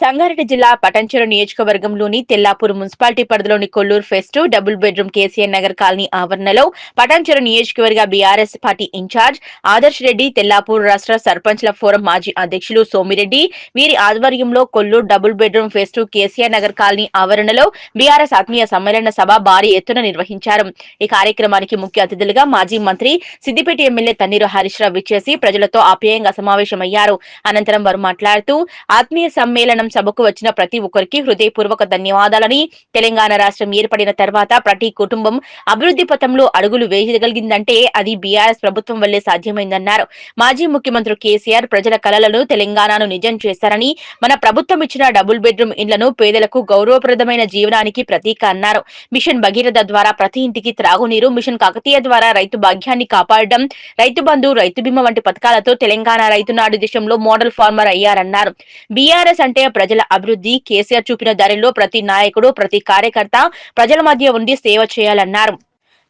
సంగారెడ్డి జిల్లా పటంచెర నియోజకవర్గంలోని తెల్లాపూర్ మున్సిపాలిటీ పరిధిలోని Kollur fest double bedroom KCR Nagar colony ఆవరణలో పటంచెరు నియోజకవర్గ BRS party incharge Adarsh Reddy Tellapur రాష్ట్ర సర్పంచ్ల ఫోరం మాజీ అధ్యక్షులు సోమిరెడ్డి వీరి ఆధ్వర్యంలో Kollur double bedroom fest KCR Nagar colony ఆవరణలో బీఆర్ఎస్ ఆత్మీయ సమ్మేళన సభ భారీ ఎత్తున నిర్వహించారు. ఈ కార్యక్రమానికి ముఖ్య అతిథులుగా మాజీ మంత్రి సిద్దిపేట ఎమ్మెల్యే తన్నీరు హరీష్ రావు విచ్చేసి ప్రజలతో ఆప్యాయంగా సమావేశమయ్యారు. అనంతరం వారు మాట్లాడుతూ ఆత్మీయ సమ్మేళనం సభకు వచ్చిన ప్రతి ఒక్కరికి హృదయపూర్వక ధన్యవాదాలని. తెలంగాణ రాష్ట్రం ఏర్పడిన తర్వాత ప్రతి కుటుంబం అభివృద్ధి పథంలో అడుగులు వేయగలిగిందంటే అది బీఆర్ఎస్ ప్రభుత్వం వల్లే సాధ్యమైందన్నారు. మాజీ ముఖ్యమంత్రి కేసీఆర్ ప్రజల కలలను తెలంగాణను నిజం చేశారని మన ప్రభుత్వం ఇచ్చిన డబుల్ బెడ్రూమ్ ఇండ్లను పేదలకు గౌరవప్రదమైన జీవనానికి ప్రతీక అన్నారు. మిషన్ భగీరథ ద్వారా ప్రతి ఇంటికి త్రాగునీరు మిషన్ కాకతీయ ద్వారా రైతు భాగ్యాన్ని కాపాడడం రైతు బంధు రైతు బీమా వంటి పథకాలతో తెలంగాణ రైతునాడు దేశంలో మోడల్ ఫార్మర్ అయ్యారన్నారు. బీఆర్ఎస్ అంటే ప్రజల అభివృద్ధి కేసీఆర్ చూపిన దారిలో ప్రతి నాయకుడు ప్రతి కార్యకర్త ప్రజల మధ్య ఉండి సేవ చేయాలన్నారు.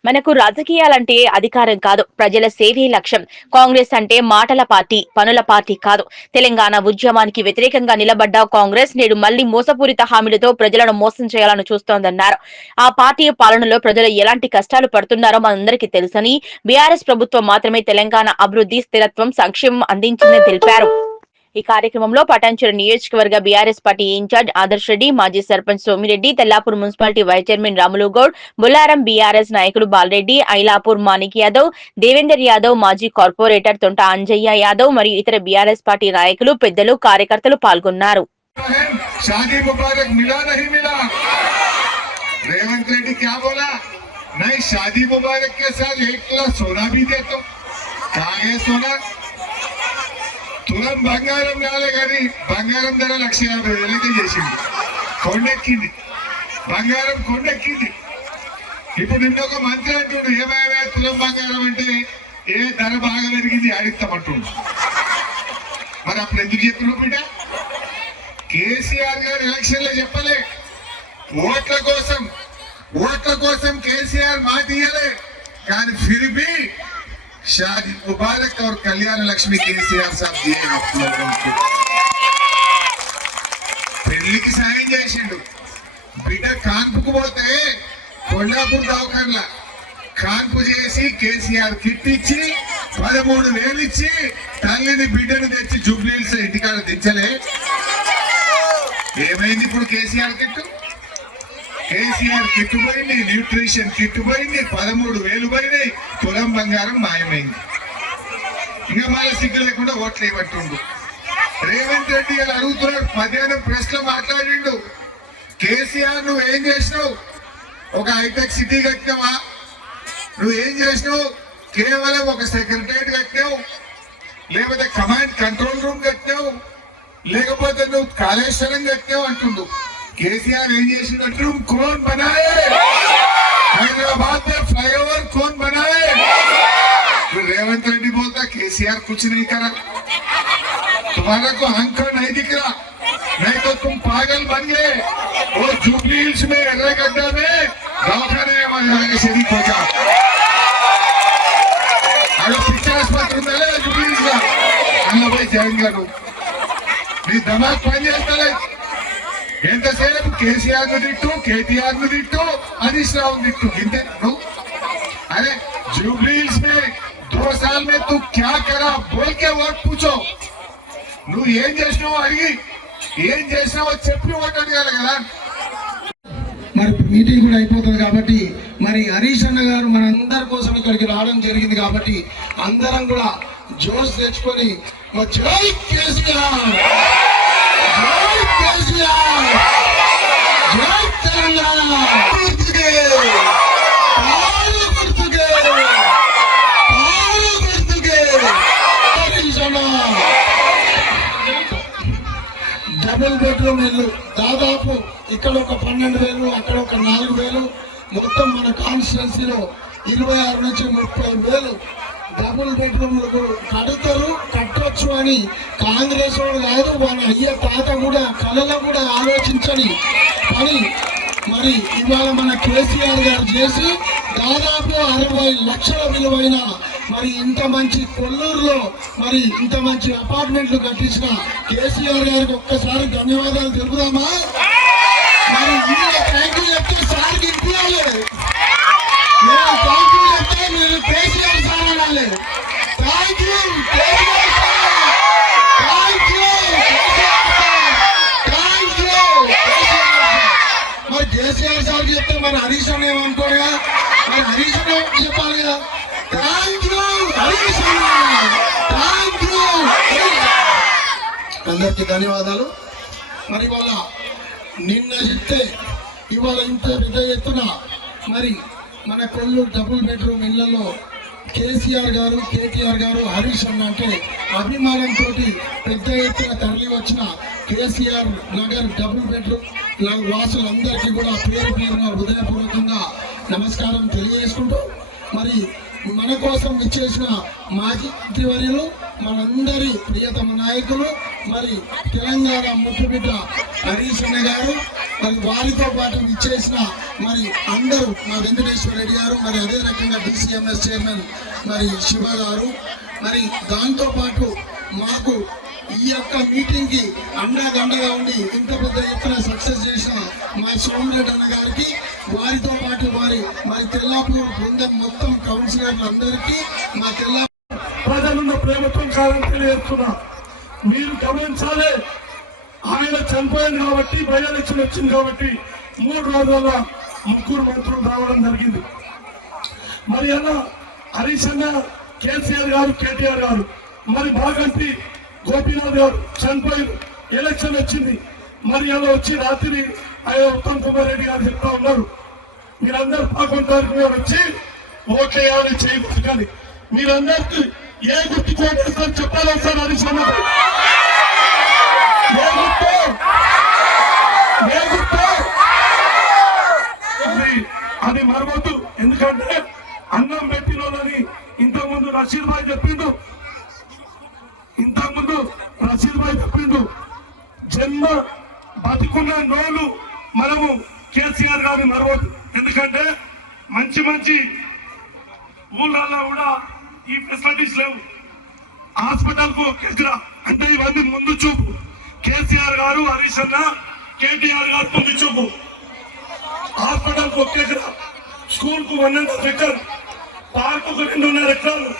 మనకు రాజకీయాలంటే అధికారం కాదు ప్రజల సేవే లక్ష్యం. కాంగ్రెస్ అంటే మాటల పార్టీ పనుల పార్టీ కాదు. తెలంగాణ ఉద్యమానికి వ్యతిరేకంగా నిలబడ్డ కాంగ్రెస్ నేడు మళ్ళీ మోసపూరిత హామీలతో ప్రజలను మోసం చేయాలని చూస్తోందన్నారు. ఆ పార్టీ పాలనలో ప్రజలు ఎలాంటి కష్టాలు పడుతున్నారో మనందరికీ తెలుసని బీఆర్ఎస్ ప్రభుత్వం మాత్రమే తెలంగాణ అభివృద్ధి స్థిరత్వం సంక్షేమం అందించిందని తెలిపారు. ఈ కార్యక్రమంలో పటాన్చెరు నియోజకవర్గ BRS party in charge Adarsh Reddy మాజీ sarpanch Somireddy Tellapur municipality vice chairman Ramulu Goud Bollaram BRS నాయకులు బాలరెడ్డి ఐలాపూర్ మాణిక్ యాదవ్ దేవేందర్ యాదవ్ మాజీ కార్పొరేటర్ తొంట అంజయ్య యాదవ్ మరియు ఇతర బీఆర్ఎస్ పార్టీ నాయకులు పెద్దలు కార్యకర్తలు పాల్గొన్నారు बहन शादी मुबारक मिला नहीं मिला रेवंत रेड्डी क्या बोला नहीं शादी मुबारक के साथ एक तोला सोना भी दे तो कहा है सोना తులం బంగారం రాలే కానీ బంగారం ధర లక్ష యాభై వేలకి చేసింది. కొండెక్కింది. బంగారం కొండెక్కింది. ఇప్పుడు నిన్న ఒక మంత్రి అంటుండు ఏమైనా తులం బంగారం అంటే ఏ ధర బాగా పెరిగింది? అడిస్తామంటుండు మరి అప్పుడు ఎందుకు చెప్పినావు బిడ్డ? కేసీఆర్ గారు ఎలక్షన్లో చెప్పలే. ఓట్ల కోసం ఓట్ల కోసం కేసీఆర్ మాట ఇయ్యలే కానీ ఫిరిపి शादी मुबारक और कल्याण लक्ष्मी केसीआर साहब दिए आप लोगों को పెళ్లికి సాయం చేసిండు బిడ్డ కాన్పుకు పోతే కొండాపూర్ దవాఖాన్లా కాన్పు చేసి కేసీఆర్ కిట్ ఇచ్చి పదమూడు వేలు ఇచ్చి తల్లిని బిడ్డను తెచ్చి జూబ్లీల్స్ ఇంటికాడ దించలే ఏమైంది ఇప్పుడు కేసీఆర్ కిట్టు కేసీఆర్ కిట్టు పోయింది న్యూట్రిషన్ కిట్టు పోయింది పదమూడు వేలు పోయినాయి పొలం బంగారం మాయమైంది. ఇంకా మళ్ళీ సిగ్గు లేకుండా ఓట్లు ఇవ్వట్టుండు రేవంత్ రెడ్డి గారు అడుగుతున్నాడు మధ్యాహ్నం ప్రెస్లో మాట్లాడిండు. కేసీఆర్ నువ్వు ఏం చేసినావు? ఒక హైటెక్ సిటీ కట్టినావా? నువ్వు ఏం చేసినావు? కేవలం ఒక సెక్రటరియట్ కట్టినావు? లేకపోతే కమాండ్ కంట్రోల్ రూమ్ కట్టినావు? లేకపోతే నువ్వు కాళేశ్వరం కట్టినావు? అంటుండు. కేసీఆర్ ఏం చేసిందంటే "तुम कौन बनाए हैदराबाद में फ्लाईओवर कौन बनाए फिर रेवंत रेड्डी बोलता केसीआर कुछ नहीं करा तुम्हारा को अंक नहीं दिख रहा नहीं तो तुम पागल बन गए वो जुबली हिल्स में एर्रे गड्ढा में दवाखाने हमारे शरीक हो जा అక్కడ పిచ్చి ఆసుపత్రి ఉందా జూబ్లీ హిల్స్ లో అందులో పోయి జాయిన్ గారు నీ దమాక్ పని చేస్తలే ఎంతసేపు కేసీఆర్ను తిట్టు కేటీఆర్ను తిట్టు హరీష్ రావు తిట్టు? ఇంతే. అరే జూబ్లీస్ మే దో సార్ మే తు క్యా కరా? బోల్ ఓట్ పూచో? నువ్వు ఏం చేసినావు అడిగి ఏం చేసినావో చెప్పి ఓట్ అడిగాలి కదా? మరి మీటింగ్ కూడా అయిపోతుంది కాబట్టి మరి హరీష్ అన్న గారు మనందరి కోసం ఇక్కడికి రావడం జరిగింది కాబట్టి అందరం కూడా జోష్ తెచ్చుకొని వచ్చి కేసీఆర్! డబుల్ బెడ్రూమ్ ఇల్లు. దాదాపు ఇక్కడ ఒక పన్నెండు వేలు అక్కడ ఒక నాలుగు వేలు. మొత్తం మన కాన్స్టిట్యున్సీలో ఇరవై ఆరు నుంచి ముప్పై వేలు డబుల్ బెడ్రూమ్లకు కడతారు కట్టొచ్చు అని కాంగ్రెస్ వాడు కాదు వాళ్ళ అయ్య తాత కూడా కళలో కూడా ఆలోచించని అని మరి ఇవాళ మన కేసీఆర్ గారు చేసి దాదాపు అరవై లక్షల విలువైన మరి ఇంత మంచి కొల్లూరులో మరి ఇంత మంచి అపార్ట్మెంట్లు కట్టించిన కేసీఆర్ గారికి ఒక్కసారి ధన్యవాదాలు తెలుపుదామా? మరి ఇందులో థ్యాంక్ యూ చెప్తే సార్కి ఇప్పించాలి నేను థ్యాంక్ యూ చెప్తే మీరు కేసీఆర్ సార్ అనాలి thank you KCR sir thank you KCR sir thank you KCR sir మరి కేసీఆర్ సార్ చెప్తే మరి హరీష్ అన్న ఏమనుకోడుగా మరి హరీష్ అన్న ఏమని చెప్పాలి కదా థ్యాంక్ యూ హరీష్ అన్న థ్యాంక్ యూ అందరికీ ధన్యవాదాలు. మరి ఇవాళ నిన్న చెప్తే ఇవాళ ఇంత పెద్ద ఎత్తున మరి మన కొల్లూరు డబుల్ బెడ్రూమ్ ఇళ్ళలో కేసీఆర్ గారు కేటీఆర్ గారు హరీష్ అన్న అంటే అభిమానంతో పెద్ద ఎత్తున తరలి వచ్చిన కేసీఆర్ నగర్ డబుల్ బెడ్రూమ్ వాసులందరికీ కూడా పేరు పేరున హృదయపూర్వకంగా నమస్కారం తెలియజేసుకుంటూ మరి మన కోసం ఇచ్చేసిన మాజీ మంత్రివర్యులు మనందరి ప్రియతమ నాయకులు మరి తెలంగాణ ముట్టుబిడ్డ హరీష్ అన్న గారు మరి వారితో పాటు ఇచ్చేసిన మరి అందరూ మా వెంకటేశ్వర రెడ్డి గారు మరి అదే రకంగా డిసిఎంఎస్ చైర్మన్ మరి శివ గారు. మరి దాంతోపాటు మాకు ఈ యొక్క మీటింగ్కి అండగా ఉండి ఇంత పెద్ద ఎత్తున సక్సెస్ చేసిన మా సోమరెడ్డి అన్న గారికి వారితో పాటు వారి మరి తెల్లాపూర్ బృందం మొత్తం కౌన్సిలర్లందరికీ ఆయన కాబట్టి బై ఎలక్షన్ వచ్చింది కాబట్టి మూడు రోజుల ముగ్గురు మంత్రులు రావడం జరిగింది. మరి అన్న హరీష్ అన్న కేసీఆర్ గారు కేటీఆర్ గారు మరి బాగంటి గోపీనాథ్ గారు చనిపోయారు. ఎలక్షన్ వచ్చింది. మరి అలా వచ్చి రాత్రి ఆయన ఉత్తమ్ కుమార్ రెడ్డి గారు చెప్తా ఉన్నారు. మీరందరూ పాకుంటారు మీరు వచ్చి ఓకేయాలి చేయకూడదు కానీ మీరందరికి ఏ గుర్తు కోటేస్తారు చెప్పాలి సార్ హరీష్ అన్న? అది- మరవద్దు ఎందుకంటే అన్నం పెట్టినోళ్ళని ఇంతకుముందు రషీద్ భాయ్ చెప్పిండు. ఇంతకుముందు రషీద్ భాయ్ చెప్పిండు. జన్మ బతుకున్న నోలు మనము కేసీఆర్ గారిని మరవద్దు ఎందుకంటే మంచి మంచి ఊళ్ళల్లో కూడా ఈ ఫెసిలిటీస్ లేవు. హాస్పిటల్కు అంటే ఇవన్నీ ముందు చూపు. కేసీఆర్ గారు హరీష్ అన్న కేటీఆర్ గారు ముందు చూపు. హాస్పిటల్కు ఒక ఎకరా స్కూల్కు వన్ అండ్ హాఫ్ ఎకర్ పార్క్కు రెండున్నర ఎకరాలు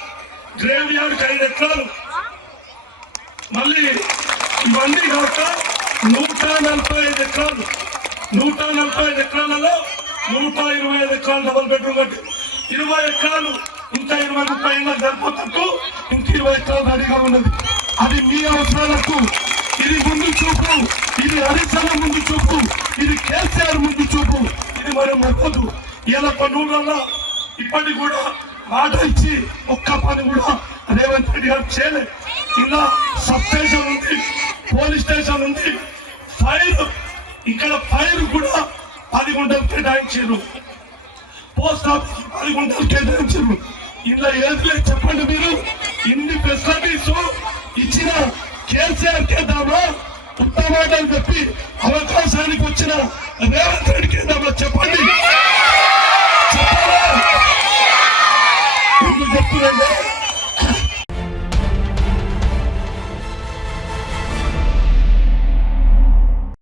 గ్రేవ్ యార్డ్ ఐదు ఎకరాలు మళ్ళీ ఇవన్నీ కాక నూట నలభై ఐదు ఎకరాలు నూట నలభై ఐదు ఎకరాలలో నూట ఇరవై ఐదు ఎకరాలు డబుల్ బెడ్రూమ్ కట్టి ఇరవై ఎకరాలు ఇంకా ఇరవై ముప్పై ఏళ్ళ సరిపోతట్టు ఇంక ఇరవై ఎకరాలు రెడీగా ఉన్నది. అది మీ అవసరాలకు ఇది ముందు చూపు. ఇది హరిశ్చంద్ర ముందు చూపు. ఇది కేసీఆర్ ముందు చూపు. ఇది మనం మొక్కదు ఇలా కొన్ని ఇప్పటికి కూడా మాట ఇచ్చి ఒక్క పని కూడా రేవంత్ రెడ్డి గారు చేయలేదు ఇలా సబ్ స్టేషన్ ఉంది పోలీస్ స్టేషన్ ఉంది. ఫైర్ ఇక్కడ ఫైర్ కూడా పది గుంటలు కేటాయించారు పోస్ట్ ఆఫీస్ పది గుంటలు కేటాయించారు ఇలా ఏది లేదు చెప్పండి మీరు. ఇన్ని ఫెసిలిటీస్ ఇచ్చిన కేసీఆర్ కేద్దామా ఉత్తమాటలు చెప్పి అవకాశానికి వచ్చిన రేవంత్ రెడ్డి కేద్దామా చెప్పండి చెప్పాలా? ఎందుకు చెప్తున్నాను